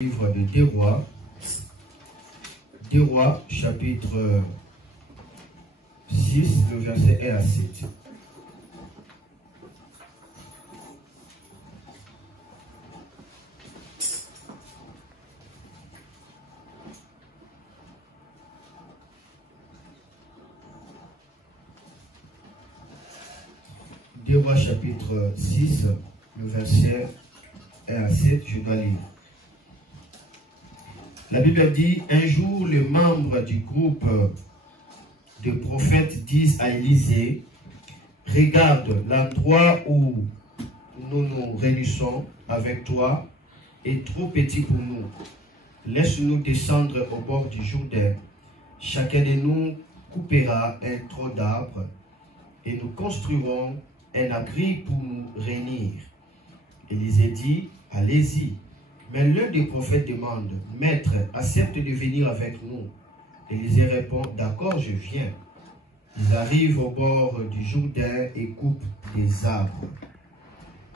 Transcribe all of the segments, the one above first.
Livre de 2 Rois, chapitre 6, le verset 1 à 7. Deux Rois, chapitre 6, le verset 1 à 7, je dois lire. La Bible dit, un jour, les membres du groupe de prophètes disent à Élisée, regarde, l'endroit où nous nous réunissons avec toi est trop petit pour nous. Laisse-nous descendre au bord du Jourdain. Chacun de nous coupera un tronc d'arbre et nous construirons un abri pour nous réunir. Élisée dit, allez-y. Mais l'un des prophètes demande, Maître, accepte de venir avec nous. Élisée répond, d'accord, je viens. Ils arrivent au bord du Jourdain et coupent des arbres.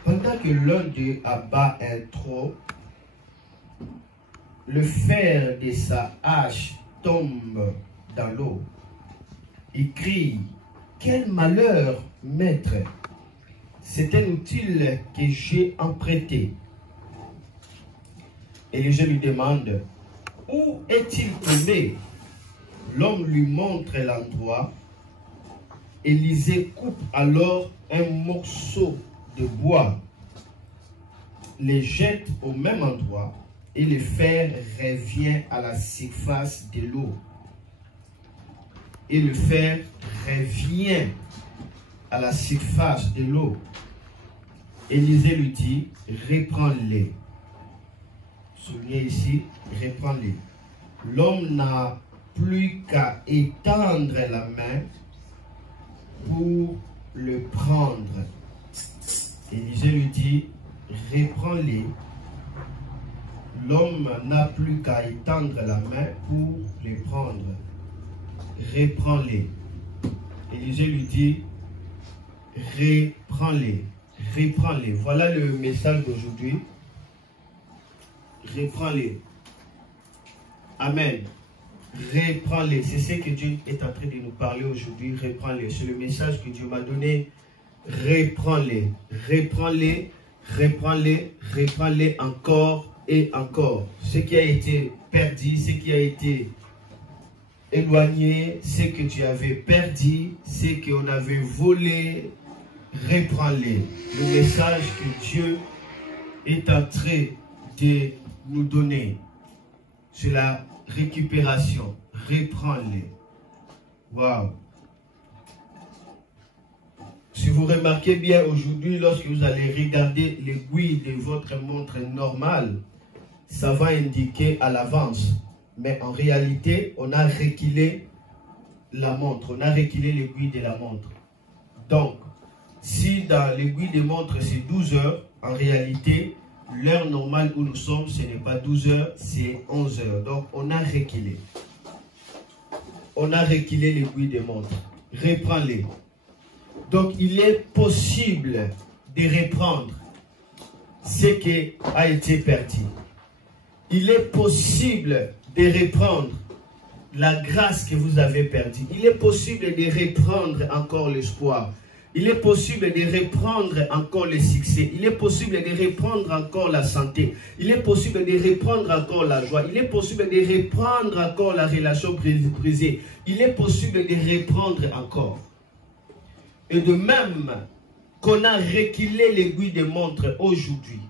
Pendant que l'un d'eux abat un tronc, le fer de sa hache tombe dans l'eau. Il crie, quel malheur, maître! C'est un outil que j'ai emprunté. Élisée lui demande, où est-il tombé? L'homme lui montre l'endroit. Élisée coupe alors un morceau de bois, les jette au même endroit et le fer revient à la surface de l'eau. Et le fer revient à la surface de l'eau. Élisée lui dit, reprends-les. Soulignez ici, reprends-les. L'homme n'a plus qu'à étendre la main pour le prendre. Élisée lui dit, reprends-les. L'homme n'a plus qu'à étendre la main pour les prendre. Reprends-les. Élisée lui dit, reprends-les. Reprends-les. Voilà le message d'aujourd'hui. Reprends-les. Amen. Reprends-les. C'est ce que Dieu est en train de nous parler aujourd'hui. Reprends-les. C'est le message que Dieu m'a donné. Reprends-les. Reprends-les. Reprends-les. Reprends-les encore et encore. Ce qui a été perdu, ce qui a été éloigné, ce que tu avais perdu, ce qu'on avait volé, reprends-les. Le message que Dieu est en train de nous donner, c'est la récupération. Reprends-les. Waouh! Si vous remarquez bien aujourd'hui, lorsque vous allez regarder l'aiguille de votre montre normale, ça va indiquer à l'avance. Mais en réalité, on a reculé la montre. On a reculé l'aiguille de la montre. Donc, si dans l'aiguille de montre c'est 12 heures, en réalité, l'heure normale où nous sommes, ce n'est pas 12 heures, c'est 11 heures. Donc, on a reculé. On a reculé l'aiguille de montre. Reprends-les. Donc, il est possible de reprendre ce qui a été perdu. Il est possible de reprendre la grâce que vous avez perdue. Il est possible de reprendre encore l'espoir. Il est possible de reprendre encore le succès. Il est possible de reprendre encore la santé. Il est possible de reprendre encore la joie. Il est possible de reprendre encore la relation brisée. Il est possible de reprendre encore. Et de même qu'on a reculé l'aiguille de montre aujourd'hui.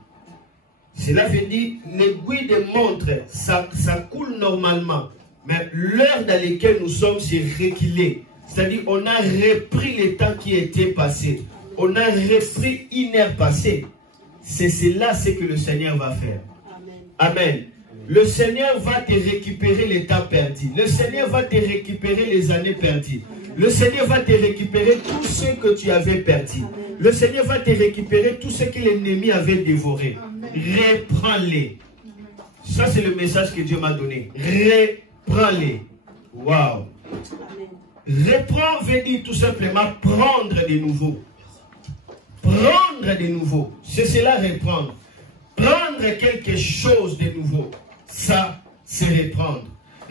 Cela veut dire l'aiguille de montre, ça coule normalement. Mais l'heure dans laquelle nous sommes, c'est reculé. C'est-à-dire on a repris le temps qui était passé. On a repris une heure passée. C'est cela ce que le Seigneur va faire. Amen. Amen. Le Seigneur va te récupérer les temps perdus. Le Seigneur va te récupérer les années perdues. Le Seigneur va te récupérer tout ce que tu avais perdu. Le Seigneur va te récupérer tout ce que l'ennemi avait dévoré. Reprends-les. Ça, c'est le message que Dieu m'a donné. Reprends-les. Waouh. Reprends veut dire tout simplement prendre de nouveau. Prendre de nouveau. C'est cela reprendre. Prendre quelque chose de nouveau.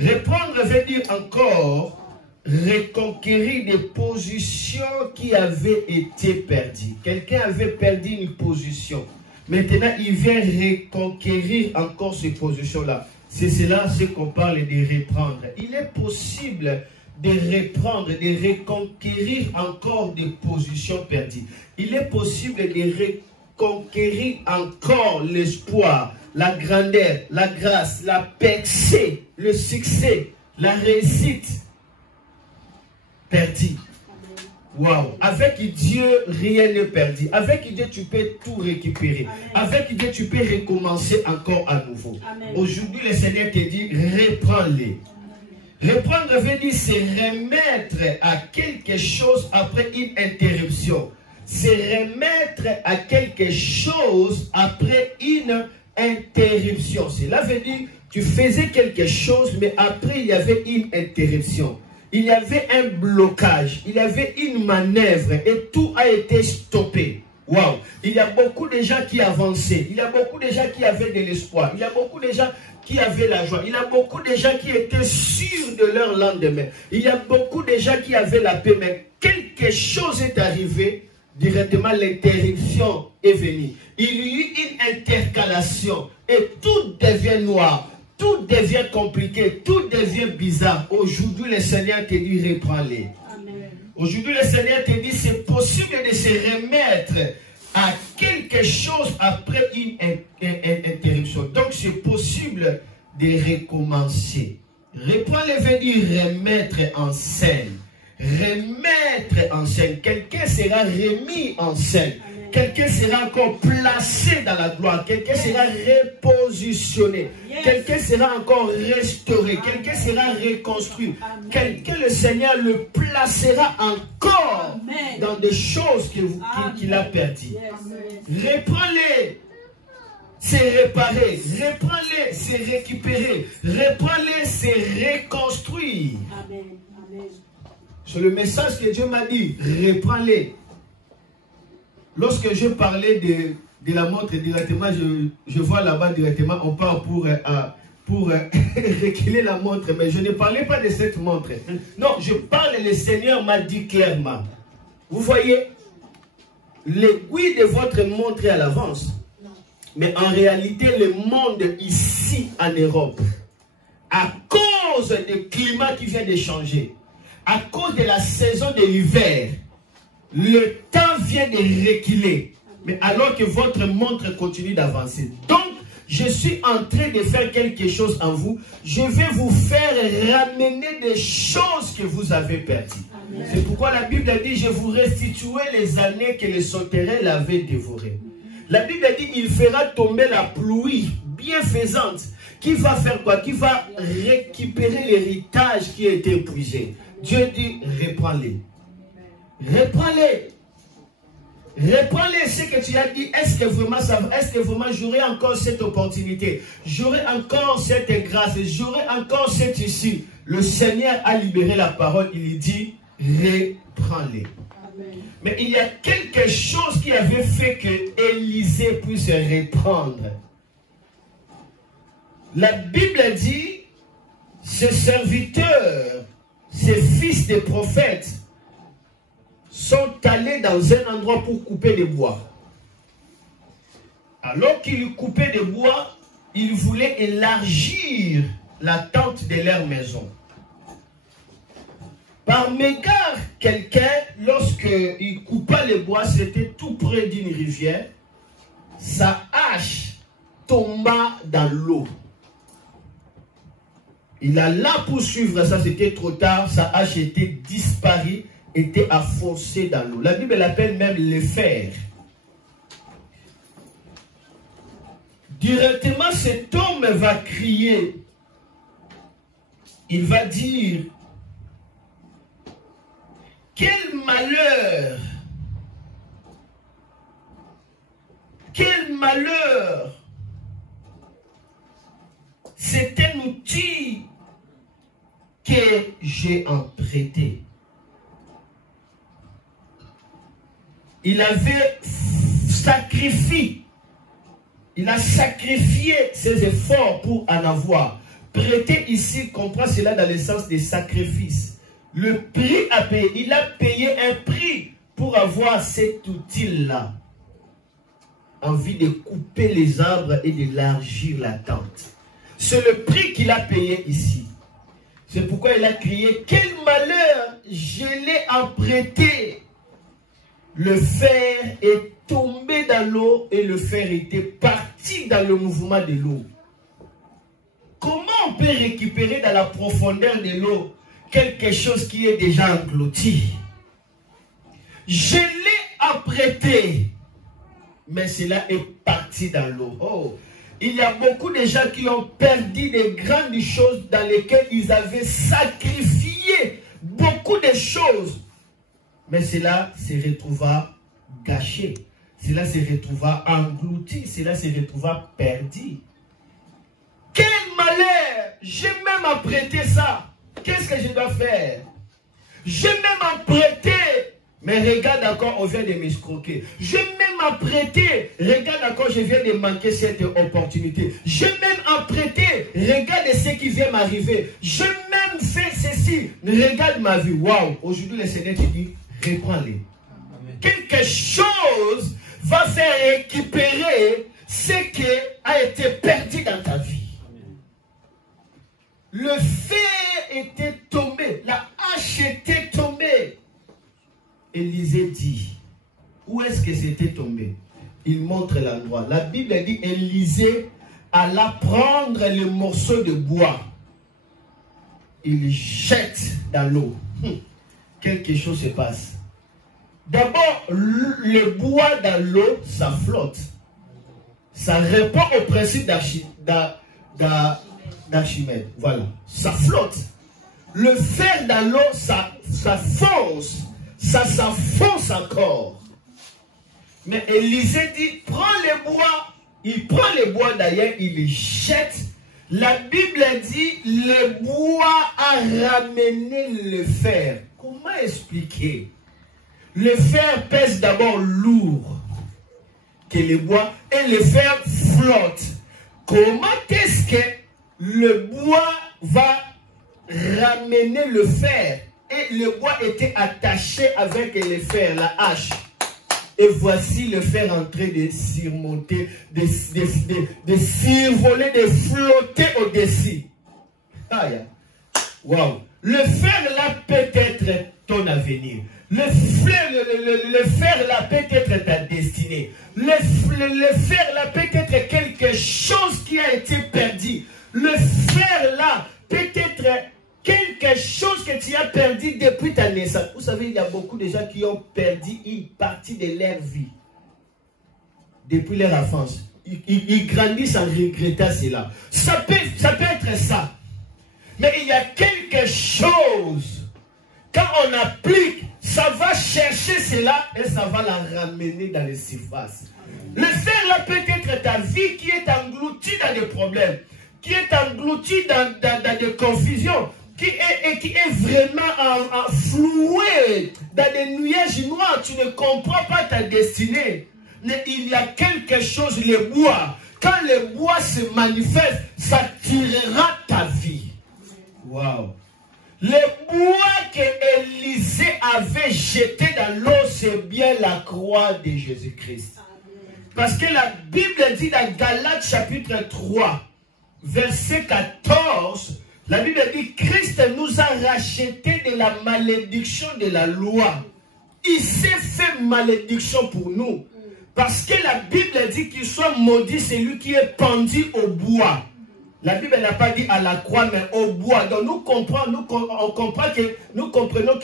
Reprendre veut dire encore reconquérir des positions qui avaient été perdues. Quelqu'un avait perdu une position. Maintenant, il vient reconquérir encore ces positions-là. C'est cela ce qu'on parle de reprendre. Il est possible de reprendre, de reconquérir encore des positions perdues. Il est possible de reconquérir encore l'espoir, la grandeur, la grâce, la percée, le succès, la réussite perdue. Wow. Avec Dieu, rien n'est perdu. Avec Dieu, tu peux tout récupérer. Amen. Avec Dieu, tu peux recommencer encore à nouveau. Aujourd'hui, le Seigneur te dit, reprends-les. Reprendre veut dire se remettre à quelque chose après une interruption. Se remettre à quelque chose après une interruption. Cela veut dire, tu faisais quelque chose, mais après, il y avait une interruption. Il y avait un blocage, il y avait une manœuvre et tout a été stoppé. Wow. Il y a beaucoup de gens qui avançaient, il y a beaucoup de gens qui avaient de l'espoir, il y a beaucoup de gens qui avaient la joie, il y a beaucoup de gens qui étaient sûrs de leur lendemain, il y a beaucoup de gens qui avaient la paix, mais quelque chose est arrivé, directement l'interruption est venue. Il y a eu une intercalation et tout devient noir. Tout devient compliqué, tout devient bizarre. Aujourd'hui, le Seigneur te dit, reprends-les. Aujourd'hui, le Seigneur te dit, c'est possible de se remettre à quelque chose après une interruption. Donc, c'est possible de recommencer. Reprends-les veut dire remettre en scène. Remettre en scène. Quelqu'un sera remis en scène. Quelqu'un sera encore placé dans la gloire. Quelqu'un sera repositionné. Quelqu'un sera encore restauré. Quelqu'un sera reconstruit. Quelqu'un, le Seigneur le placera encore dans des choses qu'il a perdues. Reprends-les. C'est réparer. Reprends-les. C'est récupérer. Reprends-les. C'est reconstruire. C'est le message que Dieu m'a dit. Reprends-les. Lorsque je parlais de la montre directement, je vois là-bas directement, on part pour reculer la montre, mais je ne parlais pas de cette montre. Non, je parle, le Seigneur m'a dit clairement. Vous voyez, l'aiguille de votre montre est à l'avance. Mais en réalité, le monde ici en Europe, à cause du climat qui vient de changer, à cause de la saison de l'hiver, le temps vient de reculer, mais alors que votre montre continue d'avancer. Donc, je suis en train de faire quelque chose en vous. Je vais vous faire ramener des choses que vous avez perdues. C'est pourquoi la Bible dit, je vous restituerai les années que les sauterelles avaient dévorées. La Bible dit, il fera tomber la pluie bienfaisante. Qui va faire quoi? Qui va récupérer l'héritage qui a été épuisé. Dieu dit, reprends-les. Reprends-les. Reprends-les ce que tu as dit. Est-ce que vraiment ça va? Est-ce que vraiment j'aurai encore cette opportunité? J'aurai encore cette grâce? J'aurai encore cette issue? Le Seigneur a libéré la parole. Il dit, reprends-les. Mais il y a quelque chose qui avait fait que Élisée puisse reprendre. La Bible dit, ses serviteurs, ses fils de prophètes, sont allés dans un endroit pour couper des bois. Alors qu'ils coupaient des bois, ils voulaient élargir la tente de leur maison. Par mégarde, quelqu'un, lorsqu'il coupa les bois, c'était tout près d'une rivière, sa hache tomba dans l'eau. Il alla poursuivre ça, c'était trop tard, sa hache était disparue, était enfoncée dans l'eau. La Bible l'appelle même le fer. Directement, cet homme va crier. Il va dire, quel malheur! Quel malheur! C'est un outil que j'ai emprunté. Il avait sacrifié, il a sacrifié ses efforts pour en avoir. prêter ici comprend cela dans le sens des sacrifices. Le prix à payer. Il a payé un prix pour avoir cet outil-là. Envie de couper les arbres et d'élargir la tente. C'est le prix qu'il a payé ici. C'est pourquoi il a crié, quel malheur, je l'ai apprêté. Le fer est tombé dans l'eau et le fer était parti dans le mouvement de l'eau. Comment on peut récupérer dans la profondeur de l'eau quelque chose qui est déjà englouti? Je l'ai apprêté, mais cela est parti dans l'eau. Oh, il y a beaucoup de gens qui ont perdu de grandes choses dans lesquelles ils avaient sacrifié beaucoup de choses. Mais cela se retrouva gâché. Cela se retrouva englouti. Cela se retrouva perdu. Quel malheur! J'ai même apprêté ça. Qu'est-ce que je dois faire? J'ai même apprêté. Mais regarde encore, on vient de m'escroquer. J'ai même apprêté. Regarde encore, je viens de manquer cette opportunité. J'ai même apprêté. Regarde ce qui vient m'arriver. J'ai même fait ceci. Regarde ma vie. Waouh! Aujourd'hui, le Seigneur te dit, reprends-les. Quelque chose va faire récupérer ce qui a été perdu dans ta vie. Le fer était tombé. La hache était tombée. Élisée dit, où est-ce que c'était tombé? Il montre l'endroit. La Bible dit, Élisée alla prendre le morceau de bois. Il jette dans l'eau. Quelque chose se passe. D'abord, le bois dans l'eau, ça flotte. Ça répond au principe d'Archimède. Voilà, ça flotte. Le fer dans l'eau, ça fonce. Ça s'enfonce encore. Mais Élisée dit, prends les bois. Il prend les bois d'ailleurs, il les jette. La Bible dit, le bois a ramené le fer. Comment expliquer? Le fer pèse d'abord lourd que le bois et le fer flotte. Comment est-ce que le bois va ramener le fer? Et le bois était attaché avec le fer, la hache. Et voici le fer en train de surmonter, de survoler, de flotter au-dessus. Wow. Le fer là peut être ton avenir. Le fer là peut être ta destinée. Le fer là peut être quelque chose qui a été perdu. Le fer là peut être quelque chose que tu as perdu depuis ta naissance. Vous savez, il y a beaucoup de gens qui ont perdu une partie de leur vie depuis leur enfance. Ils grandissent en regrettant cela. Ça peut être ça. Mais il y a quelque chose, quand on applique, ça va chercher cela et ça va la ramener dans les surfaces. Le fer là peut être ta vie qui est engloutie dans des problèmes, qui est engloutie dans des confusions, qui est vraiment floué dans des nuages noirs. Tu ne comprends pas ta destinée. Mais il y a quelque chose, le bois. Quand le bois se manifeste, ça tirera ta vie. Wow. Le bois que Élisée avait jeté dans l'eau, c'est bien la croix de Jésus-Christ. Parce que la Bible dit dans Galates chapitre 3, verset 14, la Bible dit, Christ nous a rachetés de la malédiction de la loi. Il s'est fait malédiction pour nous. Parce que la Bible dit qu'il soit maudit celui qui est pendu au bois. La Bible n'a pas dit à la croix, mais au bois. Donc nous comprenons que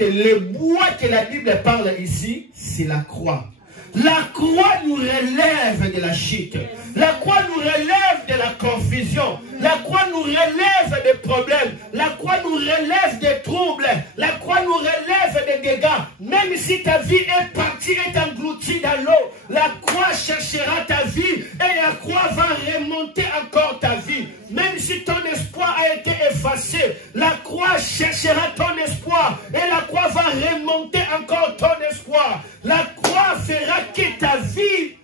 le bois que la Bible parle ici, c'est la croix. La croix nous relève de la chute. La croix nous relève de la confusion. La croix nous relève des problèmes. La croix nous relève des troubles. La croix nous relève des dégâts. Même si ta vie est partie, est engloutie dans l'eau, la croix cherchera ta vie et la croix va remonter encore ta vie. Même si ton espoir a été effacé, la croix cherchera ton espoir et la croix va remonter encore ton espoir. La croix fera que ta vie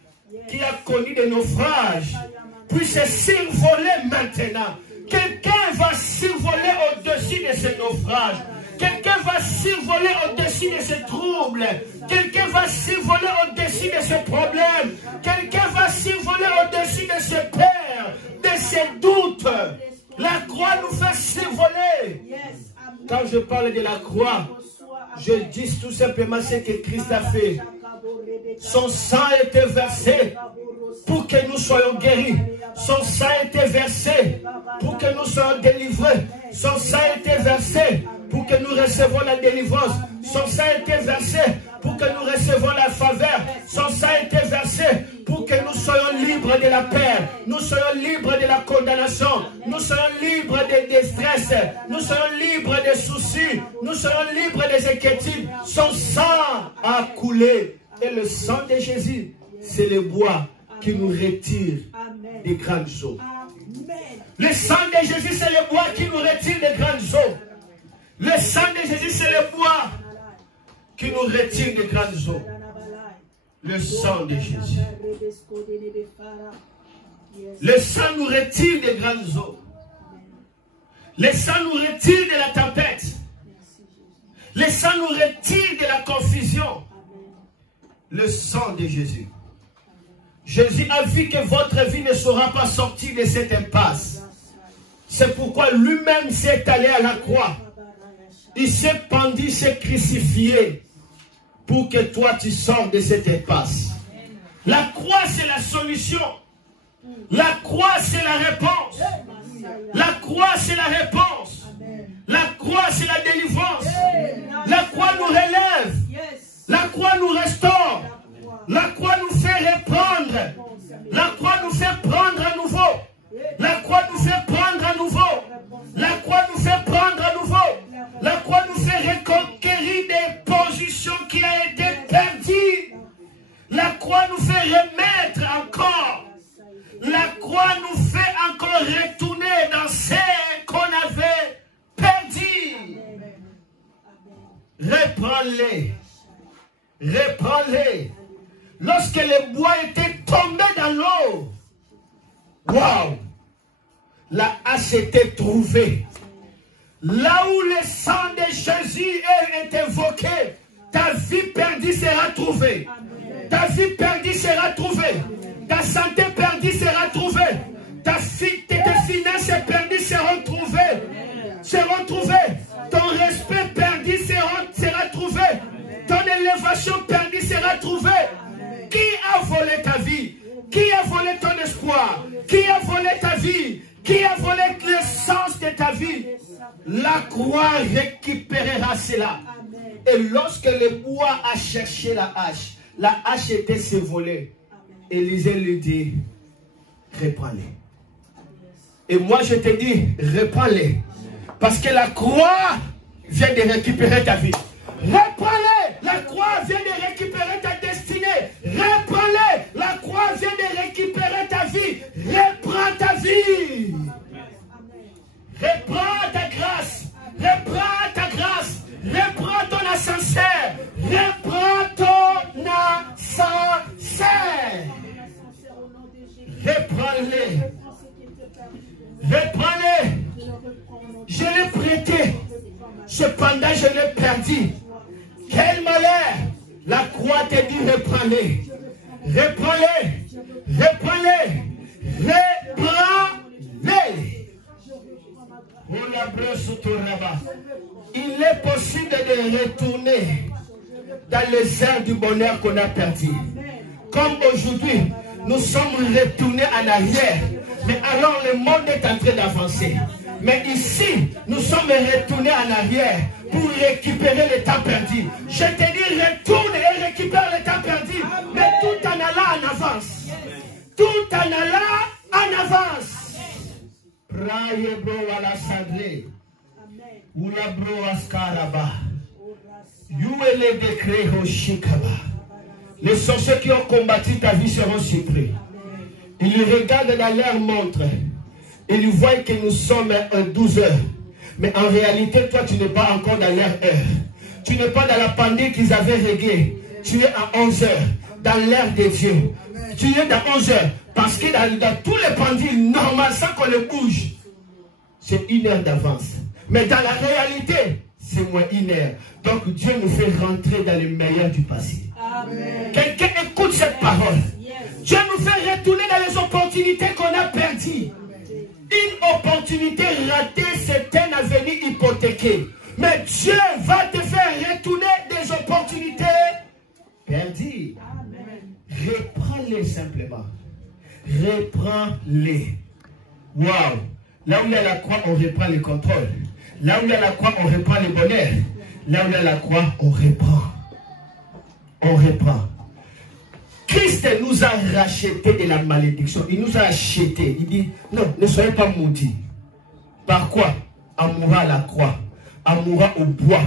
qui a connu des naufrages puisse s'envoler maintenant. Quelqu'un va survoler au-dessus de ces naufrages. Quelqu'un va survoler au-dessus de ces troubles. Quelqu'un va survoler au-dessus de ces problèmes. Quelqu'un va survoler au-dessus de ces peurs, de ces doutes. La croix nous fait survoler. Quand je parle de la croix, je dis tout simplement ce que Christ a fait. Son sang a été versé pour que nous soyons guéris. Son sang a été versé pour que nous soyons délivrés. Son sang a été versé pour que nous recevons la délivrance. Son sang a été versé pour que nous recevons la faveur. Son sang a été versé pour que nous soyons libres de la peur. Nous soyons libres de la condamnation. Nous soyons libres des stress. Nous soyons libres des soucis. Nous soyons libres des inquiétudes. Son sang a coulé. Et le sang de Jésus, c'est le bois qui nous retire des grandes eaux. Le sang de Jésus, c'est le bois qui nous retire des grandes eaux. Le sang de Jésus, c'est le bois qui nous retire des grandes eaux. Le sang de Jésus. Le sang nous retire des grandes eaux. Le sang nous retire de la tempête. Le sang nous retire de la confusion. Le sang de Jésus. Jésus a vu que votre vie ne sera pas sortie de cette impasse. C'est pourquoi lui-même s'est allé à la croix. Il s'est pendu, s'est crucifié pour que toi tu sors de cette impasse. La croix c'est la solution. La croix c'est la réponse. La croix c'est la réponse. La croix c'est la délivrance. La croix nous relève. La croix nous restaure. La croix nous fait reprendre. La croix nous fait prendre à nouveau. La croix nous fait prendre à nouveau. La croix nous fait prendre à nouveau. La croix nous fait reconquérir des positions qui ont été perdues. La croix nous fait remettre encore. La croix nous fait encore retourner dans ce qu'on avait perdu. Reprends-les. Reprends-les. Lorsque le bois était tombé dans l'eau, waouh, la hache était trouvée. Là où le sang de Jésus est invoqué, ta vie perdue sera trouvée. Ta vie perdue sera trouvée. Ta santé perdue sera trouvée. Tes finances perdues seront trouvées. Ton respect perdu sera trouvé. Ton élévation perdue sera trouvée. Qui a volé ta vie? Qui a volé ton espoir? Qui a volé ta vie? Qui a volé le sens de ta vie? La croix récupérera cela. Et lorsque le bois a cherché la hache était survolée. Élisée lui dit, reprends-les. Et moi je te dis, reprends-les. Parce que la croix vient de récupérer ta vie. Reprends-les. La croix vient de récupérer ta destinée. Reprends-les. La croix vient de récupérer ta vie. Reprends ta vie. Reprends ta grâce. Reprends ta grâce. Reprends ton ascenseur. Reprends ton ascenseur. Reprends-les. Reprends-les. Je l'ai prêté. Cependant, je l'ai perdu. Quel malheur! La croix te dit reprends-les. Reprends-les. Reprends-les. Reprends-les. Il est possible de retourner dans les airs du bonheur qu'on a perdu. Comme aujourd'hui, nous sommes retournés en arrière. Mais alors le monde est en train d'avancer. Mais ici, nous sommes retournés en arrière pour récupérer le temps perdu. Je te dis, retourne et récupère le temps perdu. Mais tout en allant en avance. Tout en allant en avance. Praye bro ala sadre. Ula bro askaraba. Youele décret hoshikaba. Les sorciers qui ont combattu ta vie seront surpris. Ils regardent dans leur montre. Ils voient que nous sommes à 12 heures. Mais en réalité, toi, tu n'es pas encore dans leur heure. Tu n'es pas dans la pandémie qu'ils avaient réglée. Tu es à 11 heures, dans l'heure de Dieu. Tu es dans 11 heures. Parce que dans tous les pendules normales, sans qu'on les bouge, c'est 1 heure d'avance. Mais dans la réalité, c'est moins 1 heure. Donc Dieu nous fait rentrer dans le meilleur du passé. Quelqu'un écoute cette parole. Dieu nous fait retourner dans les opportunités qu'on a perdues. Une opportunité ratée, c'est un avenir hypothéqué. Mais Dieu va te faire retourner des opportunités perdues. Reprends-les simplement. Reprends-les. Waouh! Là où il y a la croix, on reprend le contrôle. Là où il y a la croix, on reprend le bonheur. Là où il y a la croix, on reprend. On reprend. Christ nous a racheté de la malédiction. Il nous a acheté. Il dit, non, ne soyez pas maudits. Par quoi? En mourant à la croix, en mourant au bois,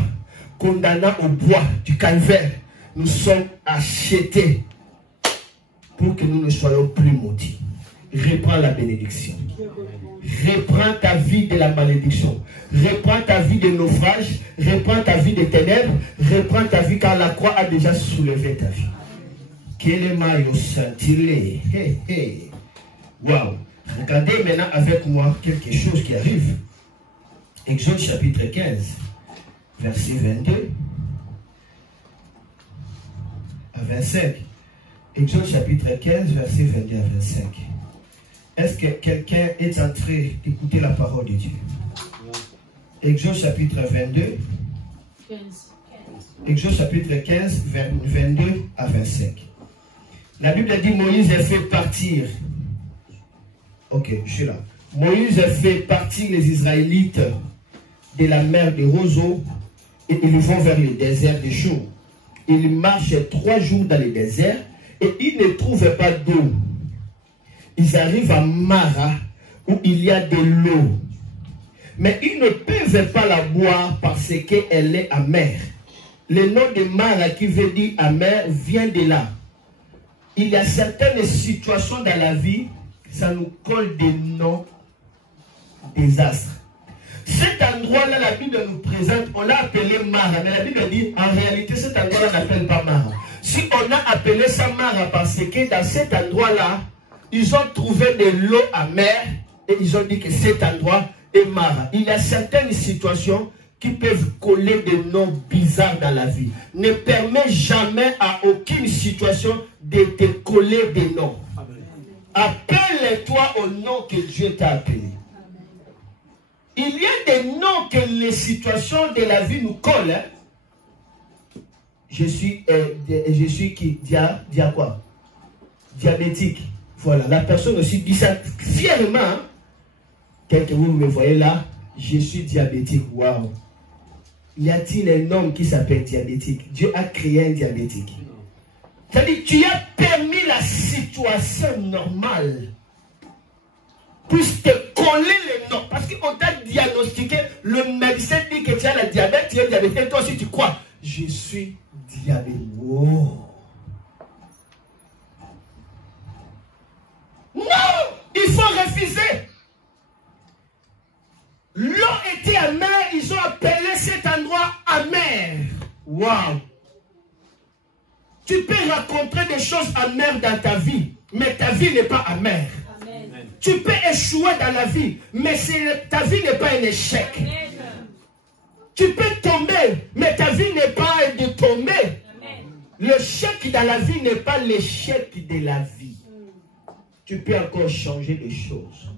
condamnant au bois du calvaire, nous sommes achetés pour que nous ne soyons plus maudits. Reprends la bénédiction. Reprends ta vie de la malédiction. Reprends ta vie de naufrage. Reprends ta vie de ténèbres. Reprends ta vie car la croix a déjà soulevé ta vie. Wow. Regardez maintenant avec moi quelque chose qui arrive. Exode chapitre 15, verset 22 à 25. Exode chapitre 15, verset 22 à 25. Est-ce que quelqu'un est en train d'écouter la parole de Dieu? Exode chapitre 22. Exode chapitre 15, 22 à 25. La Bible dit Moïse a fait partir. Ok, je suis là. Moïse a fait partir les Israélites de la mer de Roseau et ils vont vers le désert de Chour. Ils marchent 3 jours dans le désert et ils ne trouvent pas d'eau. Ils arrivent à Mara où il y a de l'eau. Mais ils ne peuvent pas la boire parce qu'elle est amère. Le nom de Mara qui veut dire amère vient de là. Il y a certaines situations dans la vie, ça nous colle des noms désastres. Cet endroit-là, la Bible nous présente, on l'a appelé Mara. Mais la Bible dit, en réalité, cet endroit-là n'appelle pas Mara. Si on a appelé ça Mara parce que dans cet endroit-là, ils ont trouvé de l'eau amère et ils ont dit que cet endroit est Mara. Il y a certaines situations qui peuvent coller des noms bizarres dans la vie. Ne permets jamais à aucune situation de te coller des noms. Appelle-toi au nom que Dieu t'a appelé. Il y a des noms que les situations de la vie nous collent. Hein? Je suis qui? Quoi? Diabétique. Voilà, la personne aussi dit ça fièrement. Hein? Tel que vous me voyez là, je suis diabétique. Waouh! Y a-t-il un homme qui s'appelle diabétique? Dieu a créé un diabétique. C'est-à-dire, tu as permis la situation normale puisse te coller les noms. Parce qu'on t'a diagnostiqué, le médecin dit que tu as le diabète, tu es diabétique, et toi aussi tu crois. Je suis diabétique. Oh. Non, il faut refuser. L'eau était amère, ils ont appelé cet endroit amer. Waouh! Tu peux rencontrer des choses amères dans ta vie, mais ta vie n'est pas amère. Amen. Tu peux échouer dans la vie, mais ta vie n'est pas un échec. Amen. Tu peux tomber, mais ta vie n'est pas de tomber. L'échec dans la vie n'est pas l'échec de la vie. Tu peux encore changer des choses.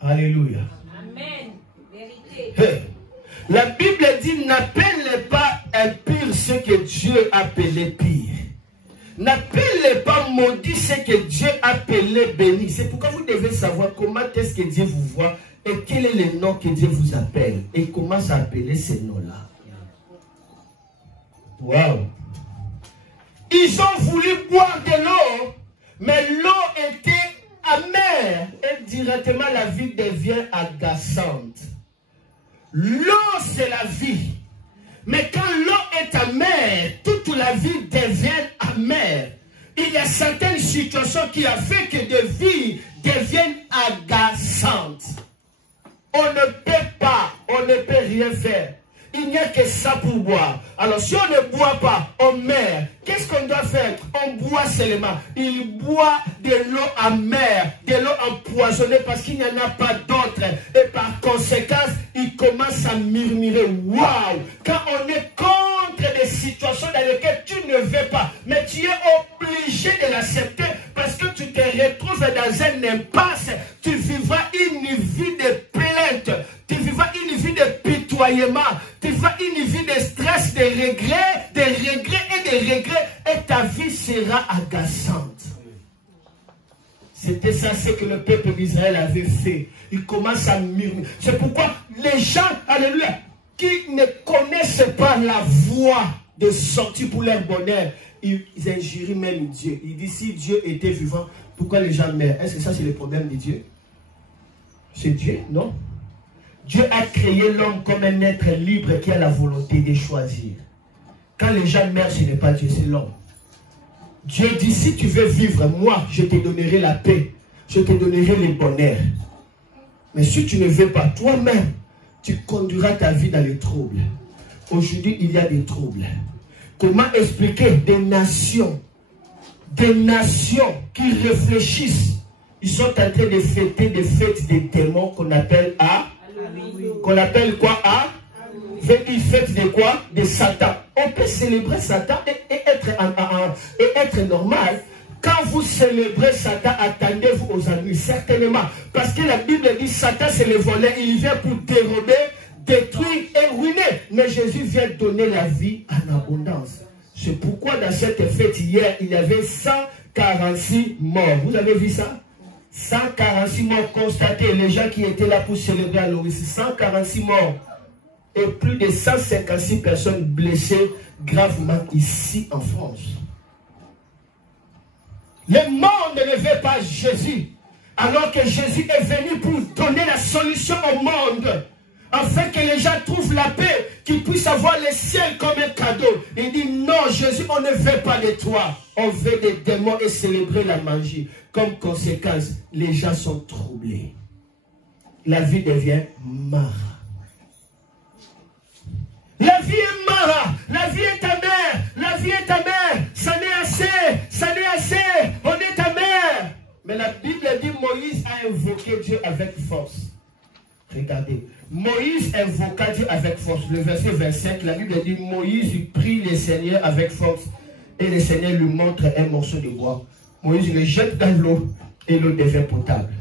Alléluia. Amen. Vérité. Hey. La Bible dit, n'appelle pas impur ce que Dieu a appelé pire. N'appelez pas maudit ce que Dieu a appelé béni. C'est pourquoi vous devez savoir comment est-ce que Dieu vous voit et quel est le nom que Dieu vous appelle. Et comment s'appeler ces noms-là. Waouh. Ils ont voulu boire de l'eau, mais l'eau était amère. Et directement la vie devient agaçante. L'eau, c'est la vie. Mais quand l'eau est amère, toute la vie devient amère. Il y a certaines situations qui ont fait que des vies deviennent agaçantes. On ne peut pas, on ne peut rien faire. il n'y a que ça pour boire. Alors si on ne boit pas, on meurt. Qu'est-ce qu'on doit faire? On boit seulement. Il boit de l'eau amère, de l'eau empoisonnée parce qu'il n'y en a pas d'autre. Et par conséquent, il commence à murmurer. Waouh! Quand on est contre des situations dans lesquelles tu ne veux pas, mais tu es obligé de l'accepter parce que tu te retrouves dans un impasse, tu vivras une vie de plainte, tu vivras une vie de pitoyement, tu vivras une vie de stress, de regrets et de regrets, et ta vie sera agaçante. C'était ça ce que le peuple d'Israël avait fait. Il commence à murmurer. C'est pourquoi les gens, alléluia, qui ne connaissent pas la voie de sortie pour leur bonheur, ils injurient même Dieu. Ils disent, si Dieu était vivant, pourquoi les gens meurent? Est-ce que ça c'est le problème de Dieu? C'est Dieu? Non. Dieu a créé l'homme comme un être libre qui a la volonté de choisir. Quand les gens meurent, ce n'est pas Dieu, c'est l'homme. Dieu dit, si tu veux vivre, moi, je te donnerai la paix. Je te donnerai le bonheur. Mais si tu ne veux pas, toi-même, tu conduiras ta vie dans les troubles. Aujourd'hui, il y a des troubles. Comment expliquer des nations qui réfléchissent? Ils sont en train de fêter des fêtes des démons qu'on appelle qu'on appelle quoi? Une fête de quoi? De Satan. On peut célébrer Satan et être normal. Quand vous célébrez Satan, attendez-vous aux ennuis, certainement. Parce que la Bible dit Satan c'est le voleur, il vient pour dérober, détruire et ruiner. Mais Jésus vient donner la vie en abondance. C'est pourquoi dans cette fête hier, il y avait 146 morts. Vous avez vu ça? 146 morts constatés. Les gens qui étaient là pour célébrer à Loïs, 146 morts. Et plus de 156 personnes blessées gravement ici en France. Le monde ne veut pas Jésus. Alors que Jésus est venu pour donner la solution au monde. Afin que les gens trouvent la paix, qu'ils puissent avoir le ciel comme un cadeau. Il dit non Jésus, on ne veut pas de toi. On veut des démons et célébrer la magie. Comme conséquence, les gens sont troublés. La vie devient marre. La vie est marre. La vie est amère. La vie est amère. Ça n'est assez. Ça n'est assez. On est amère. Mais la Bible dit Moïse a invoqué Dieu avec force. Regardez. Moïse invoqua Dieu avec force. Le verset 25, la Bible dit Moïse prie le Seigneur avec force. Et le Seigneur lui montre un morceau de bois. Moïse le jette dans l'eau et l'eau devient potable.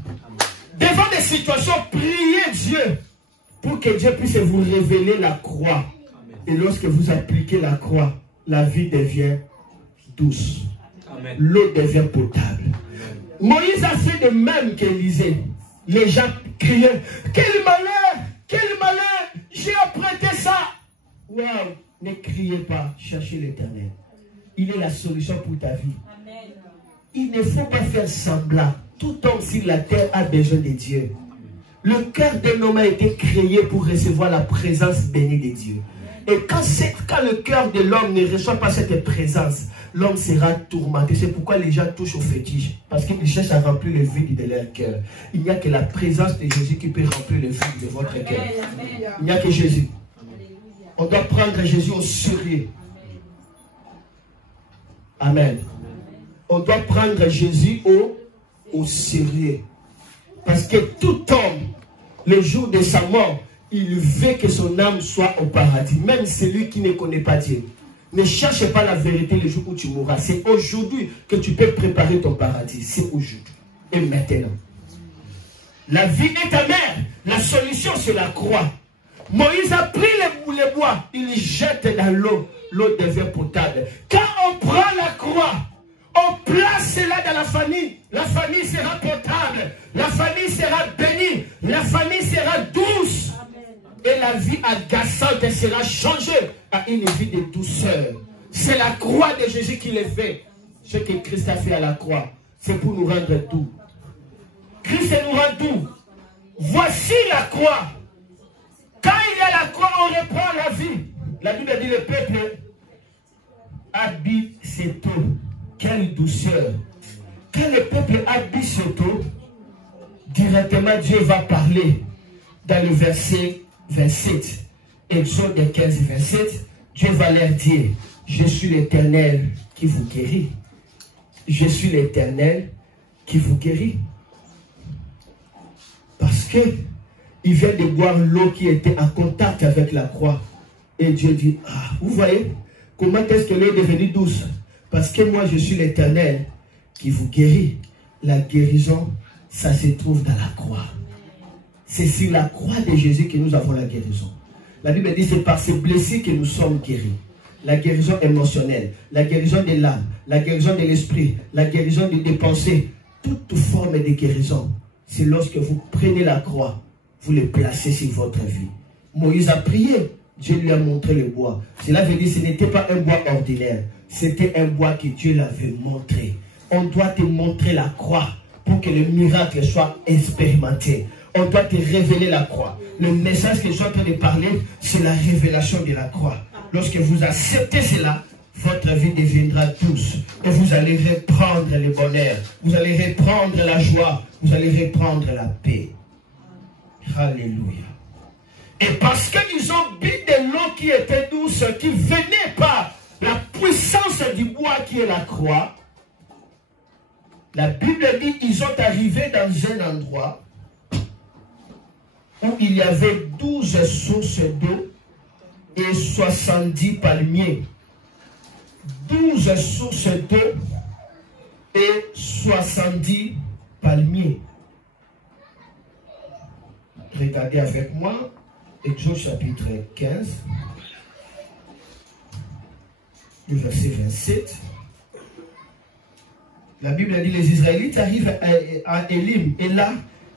Devant des situations, priez Dieu pour que Dieu puisse vous révéler la croix. Et lorsque vous appliquez la croix, la vie devient douce. L'eau devient potable. Moïse a fait de même qu'Élisée. Les gens criaient, quel malheur, j'ai apprêté ça. Waouh, ne criez pas, cherchez l'Éternel. Il est la solution pour ta vie. Amen. Il ne faut pas faire semblant. Tout homme sur la terre a besoin de Dieu. Le cœur d'un homme a été créé pour recevoir la présence bénie de Dieu. Et quand le cœur de l'homme ne reçoit pas cette présence, l'homme sera tourmenté. C'est pourquoi les gens touchent au fétiche. Parce qu'ils cherchent à remplir le vide de leur cœur. Il n'y a que la présence de Jésus qui peut remplir le vide de votre cœur. Il n'y a que Jésus. On doit prendre Jésus au sérieux. Amen. On doit prendre Jésus au sérieux. Parce que tout homme, le jour de sa mort, il veut que son âme soit au paradis. Même celui qui ne connaît pas Dieu. Ne cherche pas la vérité le jour où tu mourras. C'est aujourd'hui que tu peux préparer ton paradis. C'est aujourd'hui. Et maintenant. La vie est amère. La solution, c'est la croix. Moïse a pris les bois. Il jette dans l'eau. L'eau devient potable. Quand on prend la croix, on place cela dans la famille sera potable. La famille sera bénie. La famille sera douce. Et la vie agaçante sera changée à une vie de douceur. C'est la croix de Jésus qui le fait. Ce que Christ a fait à la croix, c'est pour nous rendre doux. Christ nous rend doux. Voici la croix. Quand il y a la croix, on reprend la vie. La Bible dit le peuple habite cette eau. Quelle douceur. Quand le peuple habite cette eau, directement Dieu va parler dans le verset 27. Exode 15, 27, Dieu va leur dire, je suis l'Éternel qui vous guérit. Je suis l'Éternel qui vous guérit. Parce que il vient de boire l'eau qui était en contact avec la croix. Et Dieu dit, ah, vous voyez, comment est-ce que l'eau est devenue douce? Parce que moi, je suis l'Éternel qui vous guérit. La guérison, ça se trouve dans la croix. C'est sur la croix de Jésus que nous avons la guérison. La Bible dit, c'est par ces blessures que nous sommes guéris. La guérison émotionnelle, la guérison de l'âme, la guérison de l'esprit, la guérison des pensées, toute forme de guérison. C'est lorsque vous prenez la croix, vous le placez sur votre vie. Moïse a prié, Dieu lui a montré le bois. Cela veut dire que ce n'était pas un bois ordinaire, c'était un bois que Dieu l'avait montré. On doit te montrer la croix pour que le miracle soit expérimenté. On doit te révéler la croix. Le message que je suis en train de parler, c'est la révélation de la croix. Lorsque vous acceptez cela, votre vie deviendra douce. Et vous allez reprendre le bonheur. Vous allez reprendre la joie. Vous allez reprendre la paix. Alléluia. Et parce qu'ils ont bu de l'eau qui était douce, qui venait par la puissance du bois qui est la croix, la Bible dit qu'ils sont arrivés dans un endroit où il y avait 12 sources d'eau et 70 palmiers. 12 sources d'eau et 70 palmiers. Regardez avec moi, Exode chapitre 15, le verset 27. La Bible dit, les Israélites arrivent à Élim, et là,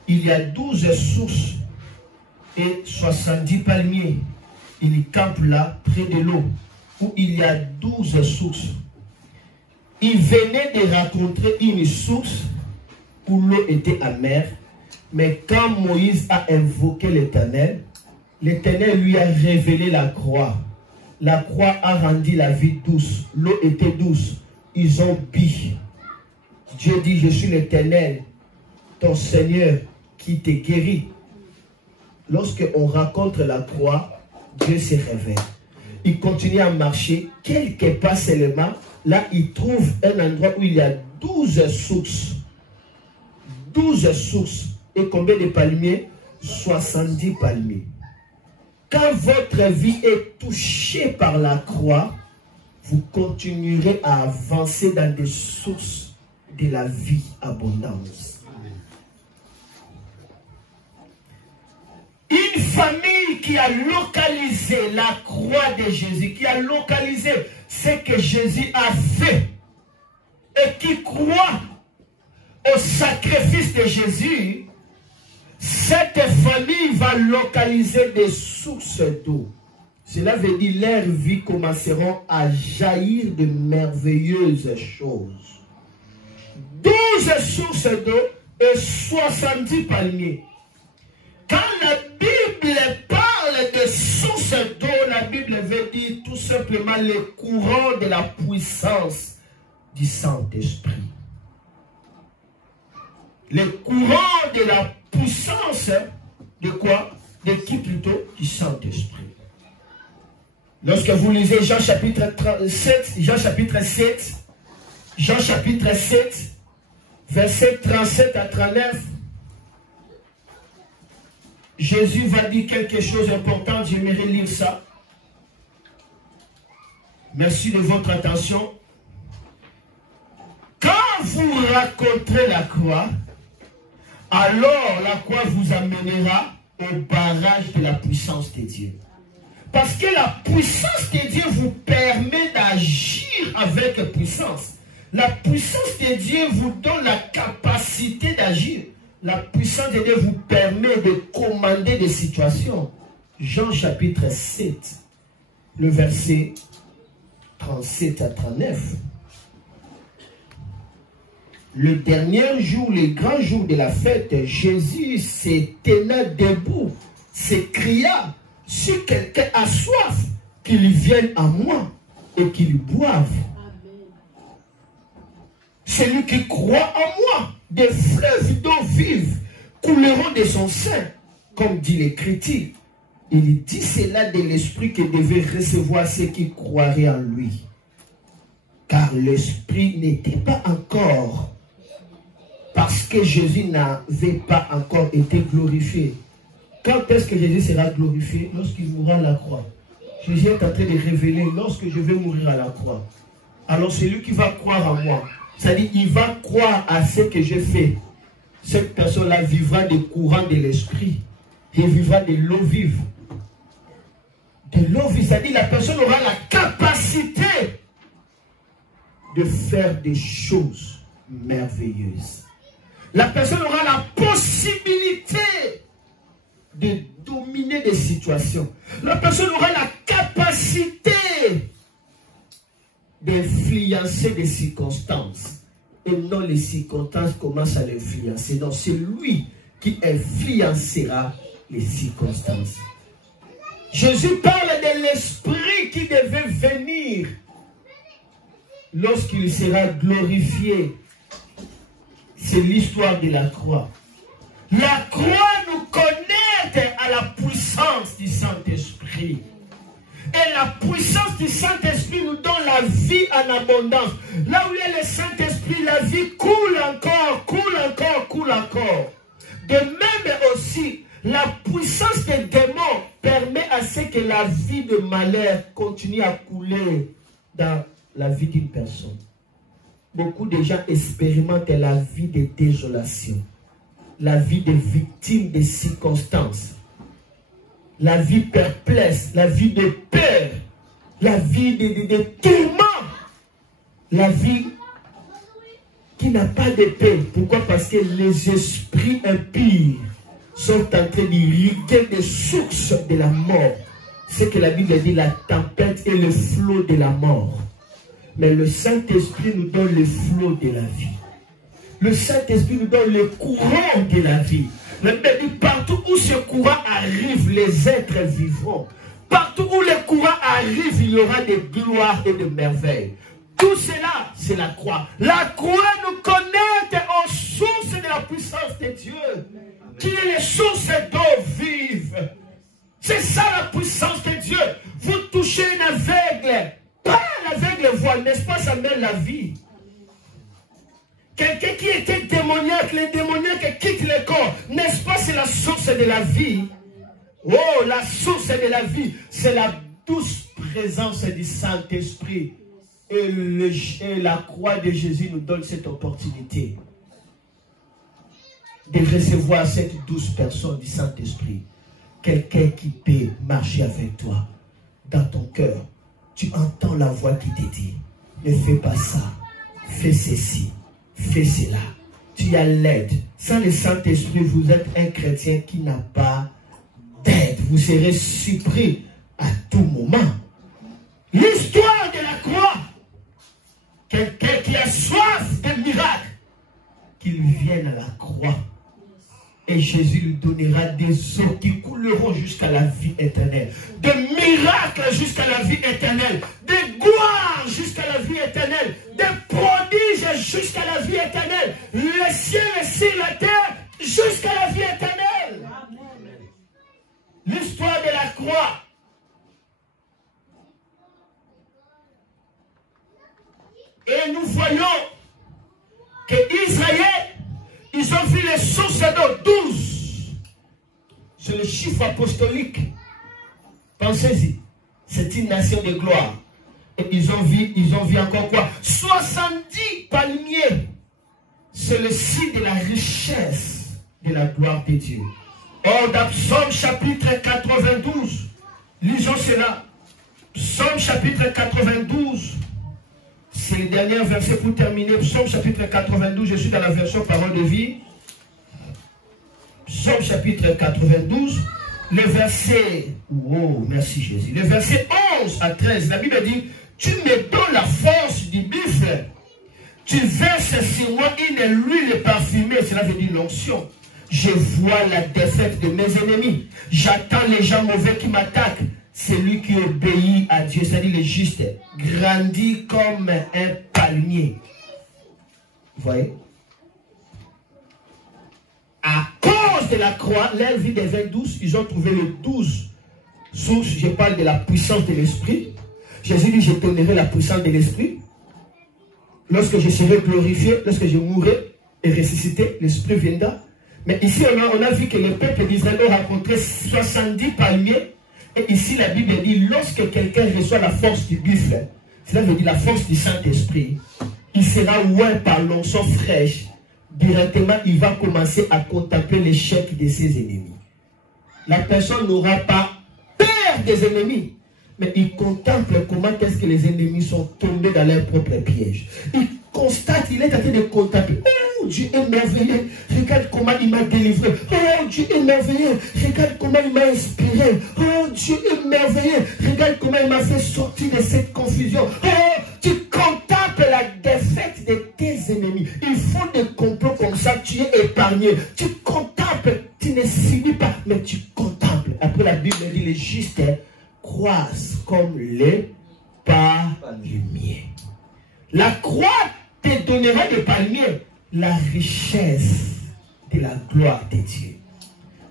il y a 12 sources et 70 palmiers. Ils campent là, près de l'eau, où il y a 12 sources. Ils venaient de rencontrer une source où l'eau était amère, mais quand Moïse a invoqué l'Éternel, l'Éternel lui a révélé la croix. La croix a rendu la vie douce. L'eau était douce. Ils ont bu. Dieu dit, je suis l'Éternel, ton Seigneur, qui te guérit. Lorsque on rencontre la croix, Dieu se révèle. Il continue à marcher. Quelque part seulement, là, il trouve un endroit où il y a 12 sources. 12 sources. Et combien de palmiers? 70 palmiers. Quand votre vie est touchée par la croix, vous continuerez à avancer dans des sources de la vie abondante. Une famille qui a localisé la croix de Jésus, qui a localisé ce que Jésus a fait et qui croit au sacrifice de Jésus, cette famille va localiser des sources d'eau. Cela veut dire que leurs vies commenceront à jaillir de merveilleuses choses. 12 sources d'eau et 70 palmiers. Quand la Bible parle de sources d'eau, la Bible veut dire tout simplement les courants de la puissance du Saint-Esprit. Les courants de la puissance de quoi? De qui plutôt? Du Saint-Esprit. Lorsque vous lisez Jean chapitre 7, Jean chapitre 7, verset 37 à 39, Jésus va dire quelque chose d'important. J'aimerais lire ça. Merci de votre attention. Quand vous raconterez la croix, alors la croix vous amènera au barrage de la puissance de Dieu. Parce que la puissance de Dieu vous permet d'agir avec puissance. La puissance de Dieu vous donne la capacité d'agir. La puissance de Dieu vous permet de commander des situations. Jean chapitre 7, le verset 37 à 39. Le dernier jour, le grand jour de la fête, Jésus se tenait debout, s'écria, si quelqu'un a soif, qu'il vienne à moi et qu'il boive. Celui qui croit en moi, des fleuves d'eau vive couleront de son sein, comme dit l'Écriture. Il dit cela de l'esprit que devait recevoir ceux qui croiraient en lui. Car l'esprit n'était pas encore, parce que Jésus n'avait pas encore été glorifié. Quand est-ce que Jésus sera glorifié? Lorsqu'il mourra à la croix. Jésus est en train de révéler, lorsque je vais mourir à la croix. Alors celui qui va croire en moi, c'est-à-dire il va croire à ce que j'ai fait. Cette personne-là vivra des courants de l'esprit. Il vivra de l'eau vive. De l'eau vive, c'est-à-dire la personne aura la capacité de faire des choses merveilleuses. La personne aura la possibilité de dominer des situations. La personne aura la capacité d'influencer des circonstances. Et non les circonstances commencent à l'influencer. Donc c'est lui qui influencera les circonstances. Jésus parle de l'esprit qui devait venir lorsqu'il sera glorifié. C'est l'histoire de la croix. La croix nous connecte à la puissance du Saint-Esprit. Et la puissance du Saint-Esprit nous donne la vie en abondance. Là où il y a le Saint-Esprit, la vie coule encore, coule encore, coule encore. De même aussi, la puissance des démons permet à ce que la vie de malheur continue à couler dans la vie d'une personne. Beaucoup de gens expérimentent la vie de désolation, la vie de victimes des circonstances, la vie perplexe, la vie de peur, la vie de tourment, la vie qui n'a pas de paix. Pourquoi? Parce que les esprits impies sont en train d'irriguer des sources de la mort. C'est que la Bible dit, la tempête et le flot de la mort. Mais le Saint-Esprit nous donne le flot de la vie. Le Saint-Esprit nous donne le courant de la vie. La Bible dit, partout où ce courant arrive, les êtres vivront. Partout où le courant arrive, il y aura des gloires et des merveilles. Tout cela, c'est la croix. La croix nous connecte aux sources de la puissance de Dieu, qui est les sources d'eau vive. C'est ça la puissance de Dieu. Vous touchez un aveugle, pas l'aveugle voit, n'est-ce pas, ça mène la vie. Quelqu'un qui était démoniaque, les démoniaques quittent le corps, n'est-ce pas, c'est la source de la vie. Oh, la source de la vie, c'est la douce présence du Saint-Esprit. Et la croix de Jésus nous donne cette opportunité de recevoir cette douce personne du Saint-Esprit. Quelqu'un qui peut marcher avec toi dans ton cœur. Tu entends la voix qui te dit, ne fais pas ça, fais ceci, fais cela. Tu as l'aide. Sans le Saint-Esprit, vous êtes un chrétien qui n'a pas d'aide. Vous serez surpris à tout moment. L'histoire de la croix. Quelqu'un qui a soif de miracles, qu'il vienne à la croix. Et Jésus lui donnera des eaux qui couleront jusqu'à la vie éternelle. De miracles jusqu'à la vie éternelle. De gloire jusqu'à la vie éternelle. De prodiges jusqu'à la vie éternelle. Le ciel et sur la terre jusqu'à la vie éternelle. L'histoire de la croix. Et nous voyons que Israël, ils ont vu les sources d'eau 12. C'est le chiffre apostolique. Pensez-y. C'est une nation de gloire. Et ils ont vu encore quoi? 70 palmiers. C'est le signe de la richesse de la gloire de Dieu. Or, dans Psaume chapitre 92, lisons cela. Psaume chapitre 92. C'est le dernier verset pour terminer. Psaume chapitre 92, je suis dans la version parole de vie. Psaume chapitre 92, le verset, oh merci Jésus, le verset 11 à 13, la Bible dit, tu me donnes la force du buffle, tu verses sur moi une huile parfumée, cela veut dire l'onction. Je vois la défaite de mes ennemis, j'attends les gens mauvais qui m'attaquent. Celui qui obéit à Dieu, c'est-à-dire le juste, grandit comme un palmier. Vous voyez? À cause de la croix, leur vie devint douce. Ils ont trouvé le 12 source, je parle de la puissance de l'esprit. Jésus dit, je donnerai la puissance de l'esprit. Lorsque je serai glorifié, lorsque je mourrai et ressuscité, l'esprit viendra. Mais ici, on a vu que le peuple d'Israël a rencontré 70 palmiers. Et ici, la Bible dit, lorsque quelqu'un reçoit la force du buffle, cela veut dire la force du Saint-Esprit, il sera oué par l'onction fraîche. Directement, il va commencer à contempler l'échec de ses ennemis. La personne n'aura pas peur des ennemis, mais il contemple comment est-ce que les ennemis sont tombés dans leur propre piège. Il constate, il est en train de contempler. Oh, Dieu est merveilleux. Regarde comment il m'a délivré. Oh, Dieu est merveilleux. Regarde comment il m'a inspiré. Oh, Dieu est merveilleux. Regarde comment il m'a fait sortir de cette confusion. Oh, tu contemples la défaite de tes ennemis. Ils font des complots comme ça, tu es épargné. Tu contemples, tu ne subis pas, mais tu contemples. Après la Bible dit, les justes croissent comme les palmiers. La croix te donnera des palmiers la richesse de la gloire de Dieu.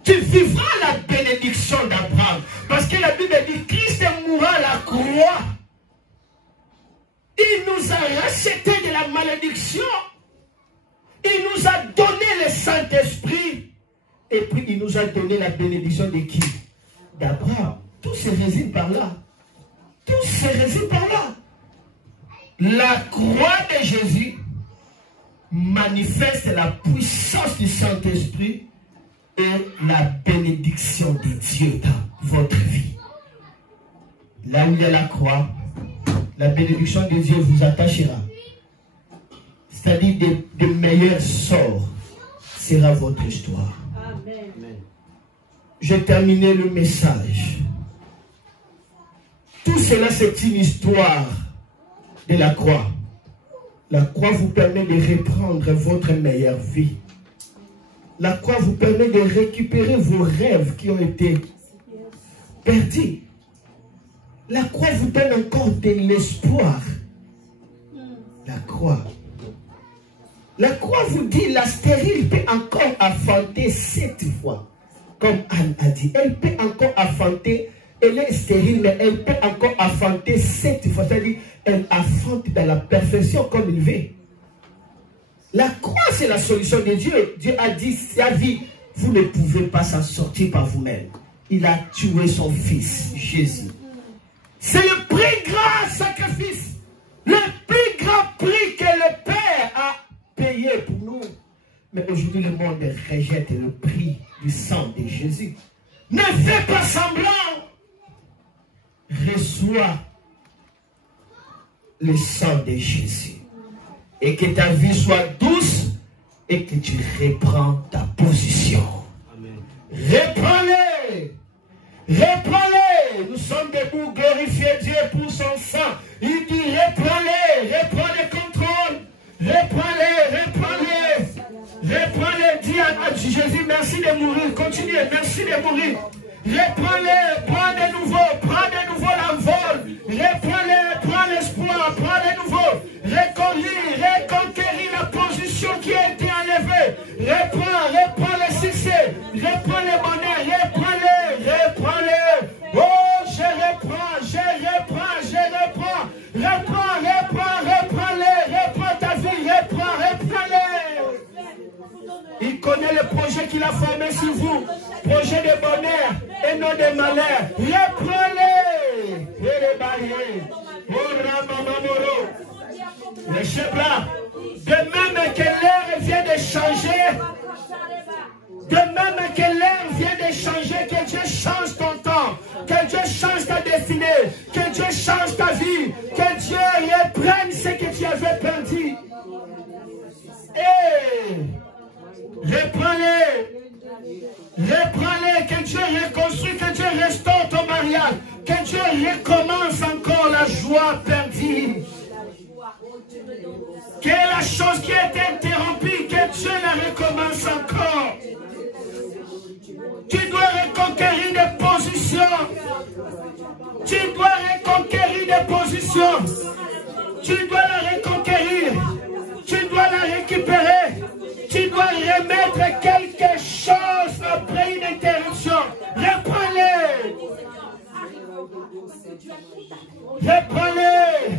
Tu vivras la bénédiction d'Abraham. Parce que la Bible dit, Christ mourra à la croix. Il nous a racheté de la malédiction. Il nous a donné le Saint-Esprit. Et puis il nous a donné la bénédiction de qui? D'Abraham. Tout se résume par là. Tout se résume par là. La croix de Jésus manifeste la puissance du Saint-Esprit et la bénédiction de Dieu dans votre vie. Là où il y a la croix, la bénédiction de Dieu vous attachera. C'est-à-dire de meilleurs sorts sera votre histoire. Amen. J'ai terminé le message. Tout cela, c'est une histoire de la croix. La croix vous permet de reprendre votre meilleure vie. La croix vous permet de récupérer vos rêves qui ont été perdus. La croix vous donne encore de l'espoir. La croix. La croix vous dit, la stérile peut encore affanter 7 fois. Comme Anne a dit, elle peut encore affanter. Elle est stérile, mais elle peut encore affanter 7 fois. C'est-à-dire, elle affante dans la perfection comme il veut. La croix, c'est la solution de Dieu. Dieu a dit, sa vie, vous ne pouvez pas s'en sortir par vous-même. Il a tué son fils, Jésus. C'est le plus grand sacrifice, le plus grand prix que le Père a payé pour nous. Mais aujourd'hui, le monde rejette le prix du sang de Jésus. Ne fais pas semblant. Reçois le sang de Jésus. Et que ta vie soit douce et que tu reprends ta position. Reprends-les. Reprends-les. Nous sommes debout, glorifier Dieu pour son sang. Il dit reprends-les, reprends le contrôle. Reprends-les, reprends-les. Reprends-les. Dis à Jésus, merci de mourir. Continuez, merci de mourir. Reprends-les, prends de nouveau l'envol. Reprends-les, prends l'espoir, prends de nouveau. Reconquérir la position qui a été enlevée. Reprends le succès, reprends le bonheur, reprends-les. Oh, je reprends-les, reprends ta vie, reprends-les. Il connaît le projet qu'il a formé sur vous, projet de bonheur et non de malheur. Reprends-les. Le chef là, de même que l'air vient de changer, de même que l'air vient de changer, que Dieu change ton temps, que Dieu change ta destinée, que Dieu change ta vie, que Dieu reprenne ce que tu avais perdu. Et reprends-les, que Dieu reconstruise, que Dieu restaure ton mariage, que Dieu recommence encore la joie perdue. Quelle est la chose qui a été interrompue, que Dieu la recommence encore. Tu dois reconquérir des positions. Tu dois reconquérir des positions. Tu dois la reconquérir. Tu dois la récupérer. Tu dois remettre quelque chose après une interruption. Reprends-les. Reprends-les.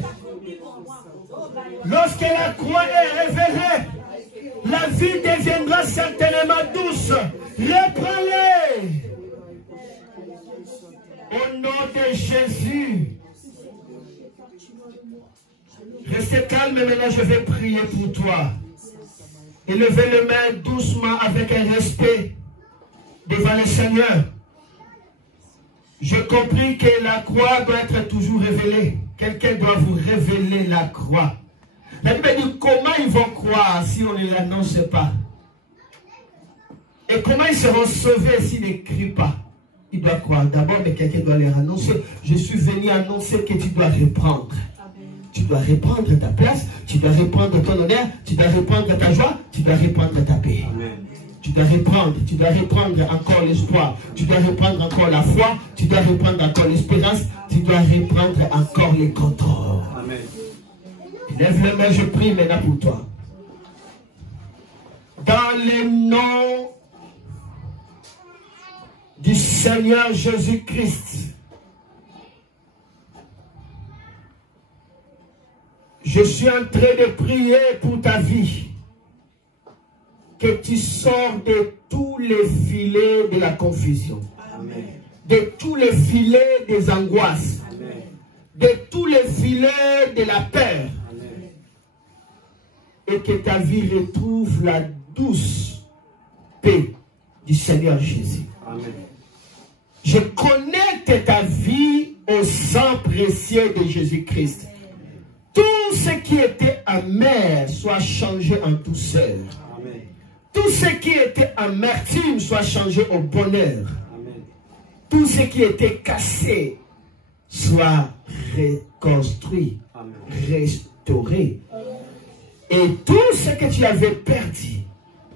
Lorsque la croix est révélée, la vie deviendra certainement douce. Reprends-les. Au nom de Jésus. Restez calme, maintenant je vais prier pour toi. Élevez les mains doucement avec un respect devant le Seigneur. J'ai compris que la croix doit être toujours révélée. Quelqu'un doit vous révéler la croix. La Bible dit comment ils vont croire si on ne l'annonce pas. Et comment ils seront sauvés s'ils ne crient pas. Ils doivent croire d'abord, mais quelqu'un doit leur annoncer. Je suis venu annoncer que tu dois reprendre. Tu dois reprendre ta place, tu dois reprendre ton honneur, tu dois reprendre ta joie, tu dois reprendre ta paix. Amen. Tu dois reprendre encore l'espoir, tu dois reprendre encore la foi, tu dois reprendre encore l'espérance, tu dois reprendre encore le contrôle. Amen. Lève les mains, je prie maintenant pour toi. Dans le nom du Seigneur Jésus-Christ, je suis en train de prier pour ta vie. Que tu sors de tous les filets de la confusion. Amen. De tous les filets des angoisses. Amen. De tous les filets de la peur. Amen. Et que ta vie retrouve la douce paix du Seigneur Jésus. Amen. Je connecte ta vie au sang précieux de Jésus-Christ. Tout ce qui était amer soit changé en douceur. Amen. Tout ce qui était amertume soit changé au bonheur. Amen. Tout ce qui était cassé soit reconstruit, Amen. restauré. Et tout ce que tu avais perdu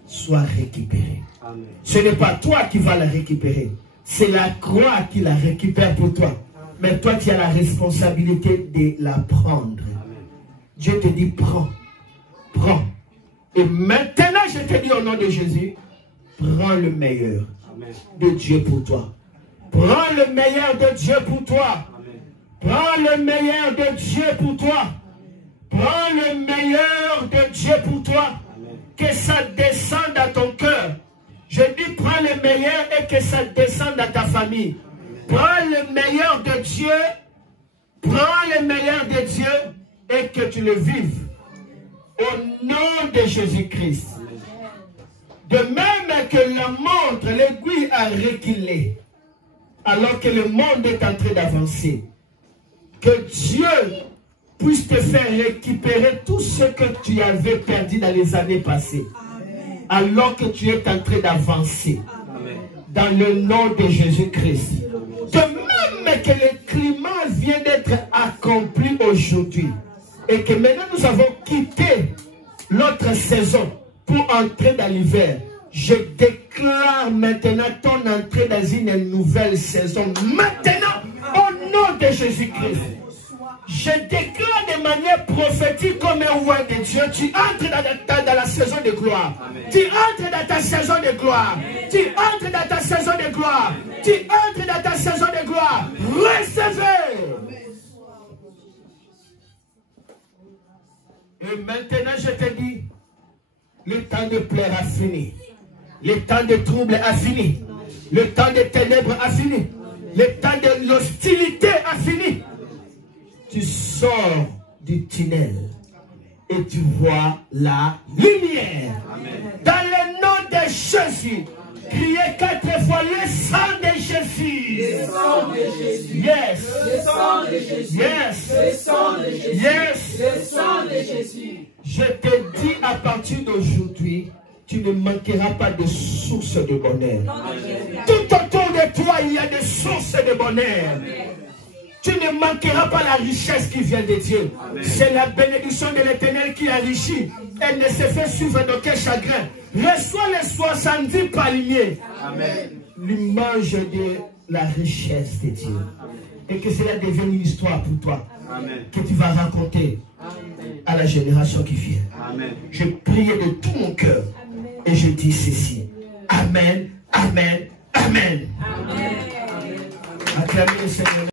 soit récupéré. Amen. Ce n'est pas toi qui vas la récupérer. C'est la croix qui la récupère pour toi. Mais toi, tu as la responsabilité de la prendre. Amen. Dieu te dit, prends. Prends. Et maintenant, je te dis au nom de Jésus, prends le meilleur Amen. de Dieu pour toi. Prends le meilleur de Dieu pour toi. Amen. Prends le meilleur de Dieu pour toi. Prends le meilleur de Dieu pour toi. Amen. Que ça descende à ton cœur. Je dis, prends le meilleur et que ça descende à ta famille. Prends le meilleur de Dieu. Prends le meilleur de Dieu et que tu le vives. Au nom de Jésus-Christ. De même que la montre, l'aiguille a reculé, alors que le monde est en train d'avancer. Que Dieu puisse te faire récupérer tout ce que tu avais perdu dans les années passées. Alors que tu es en train d'avancer. Dans le nom de Jésus-Christ. De même que le climat vient d'être accompli aujourd'hui. Et que maintenant nous avons quitté l'autre saison pour entrer dans l'hiver. Je déclare maintenant ton entrée dans une nouvelle saison. Maintenant, au nom de Jésus-Christ. Je déclare de manière prophétique comme un roi de Dieu. Tu entres dans la saison de gloire. Amen. Tu entres dans ta saison de gloire. Amen. Tu entres dans ta saison de gloire. Amen. Tu entres dans ta saison de gloire. Recevez. Et maintenant je te dis, le temps de pleurs a fini. Le temps de trouble a fini. Le temps de ténèbres a fini. Le temps de l'hostilité a fini. Tu sors du tunnel et tu vois la lumière. Amen. Dans le nom de Jésus, criez 4 fois le sang de Jésus. Le sang de Jésus. Yes. Le sang de Jésus. Yes. Le sang de Jésus. Yes. Le sang de Jésus. Je te dis à partir d'aujourd'hui, tu ne manqueras pas de sources de bonheur. Amen. Tout autour de toi, il y a des sources de bonheur. Amen. Tu ne manqueras pas la richesse qui vient de Dieu. C'est la bénédiction de l'Éternel qui enrichit. Elle ne se fait suivre d'aucun chagrin. Reçois les 70 palmiers. L'image de la richesse de Dieu. Amen. Et que cela devienne une histoire pour toi. Amen. Que tu vas raconter à la génération qui vient. Amen. Je prie de tout mon cœur. Et je dis ceci. Amen. Amen. Amen. Amen. Acclamez le Seigneur.